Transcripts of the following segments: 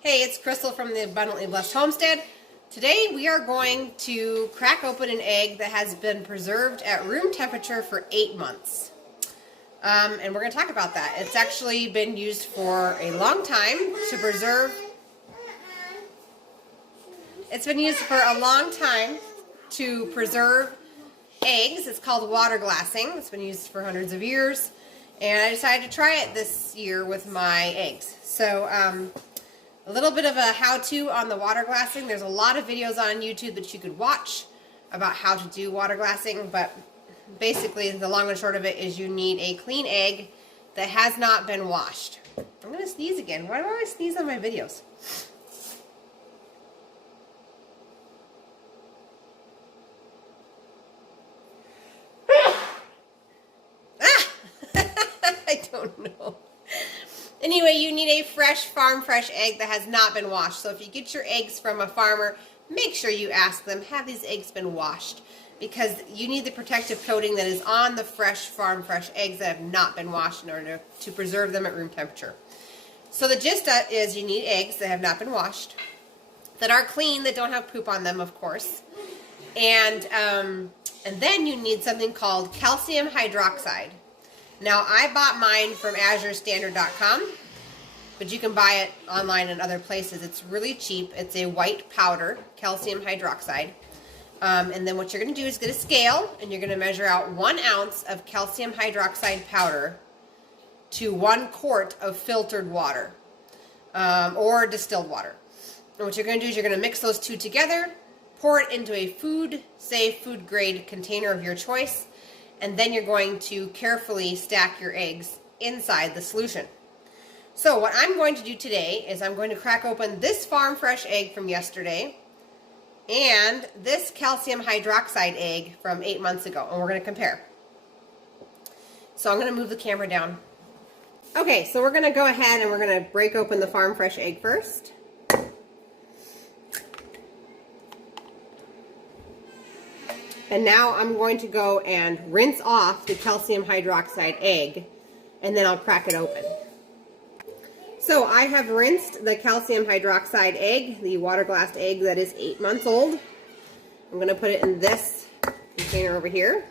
Hey, it's Crystal from the Abundantly Blessed Homestead. Today we are going to crack open an egg that has been preserved at room temperature for 8 months. And we're going to talk about that. It's actually been used for a long time to preserve. It's been used for a long time to preserve eggs. It's called water glassing. It's been used for hundreds of years. And I decided to try it this year with my eggs. So, a little bit of a how-to on the water glassing. There's a lot of videos on YouTube that you could watch about how to do water glassing, but basically the long and short of it is you need a clean egg that has not been washed. I'm going to sneeze again. Why do I always sneeze on my videos? I don't know. Anyway, you need a fresh, farm-fresh egg that has not been washed. So if you get your eggs from a farmer, make sure you ask them, have these eggs been washed? Because you need the protective coating that is on the fresh, farm-fresh eggs that have not been washed in order to preserve them at room temperature. So the gist is you need eggs that have not been washed, that are clean, that don't have poop on them, of course. And then you need something called calcium hydroxide. Now, I bought mine from AzureStandard.com, but you can buy it online and other places. It's really cheap. It's a white powder, calcium hydroxide. And then what you're going to do is get a scale, and you're going to measure out 1 ounce of calcium hydroxide powder to 1 quart of filtered water, or distilled water. And what you're going to do is you're going to mix those two together, pour it into a food-safe, food-grade container of your choice, and then you're going to carefully stack your eggs inside the solution. So what I'm going to do today is I'm going to crack open this farm fresh egg from yesterday and this calcium hydroxide egg from 8 months ago, and we're going to compare. So I'm going to move the camera down. Okay, so we're going to go ahead and we're going to break open the farm fresh egg first. And now I'm going to go and rinse off the calcium hydroxide egg, and then I'll crack it open. So I have rinsed the calcium hydroxide egg, the water glassed egg that is 8 months old. I'm going to put it in this container over here.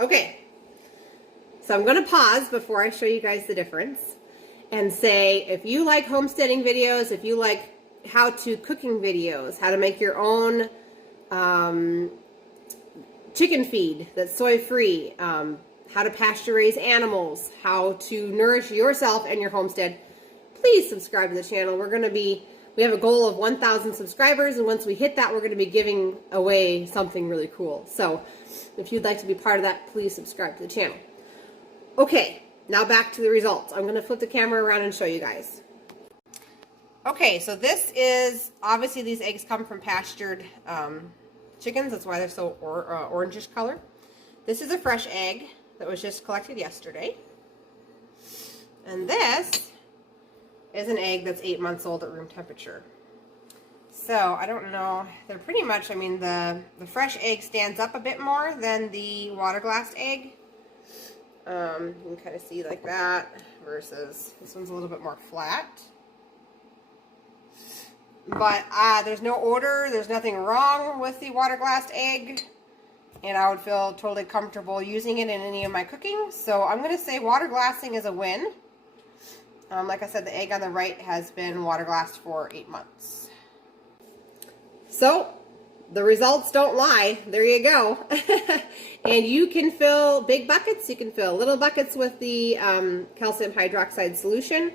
Okay, so I'm going to pause before I show you guys the difference and say, if you like homesteading videos, if you like how-to cooking videos, how to make your own chicken feed that's soy-free, how to pasture raise animals, how to nourish yourself and your homestead, please subscribe to the channel. We have a goal of 1,000 subscribers, and once we hit that, we're going to be giving away something really cool. So if you'd like to be part of that, please subscribe to the channel. Okay. Now back to the results. I'm going to flip the camera around and show you guys. Okay, so this is, obviously these eggs come from pastured chickens. That's why they're so orangish color. This is a fresh egg that was just collected yesterday. And this is an egg that's 8 months old at room temperature. So, I don't know. They're pretty much, I mean, the fresh egg stands up a bit more than the water glassed egg. You can kind of see like that versus this one's a little bit more flat. But there's no odor, there's nothing wrong with the water glassed egg, and I would feel totally comfortable using it in any of my cooking. So I'm going to say water glassing is a win. Like I said, the egg on the right has been water glassed for 8 months. So the results don't lie. There you go. And you can fill big buckets. You can fill little buckets with the calcium hydroxide solution.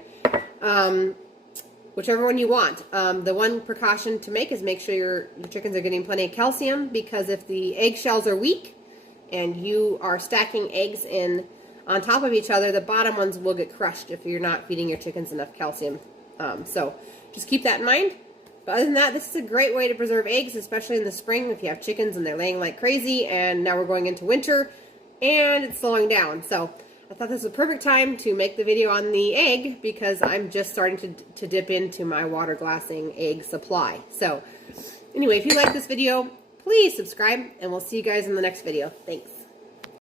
Whichever one you want. The one precaution to make is make sure your chickens are getting plenty of calcium, because if the eggshells are weak and you are stacking eggs in on top of each other, the bottom ones will get crushed if you're not feeding your chickens enough calcium. So just keep that in mind. But other than that, this is a great way to preserve eggs, especially in the spring if you have chickens and they're laying like crazy, and now we're going into winter and it's slowing down. So I thought this was a perfect time to make the video on the egg, because I'm just starting to dip into my water glassing egg supply. So anyway, if you like this video, please subscribe, and we'll see you guys in the next video. Thanks.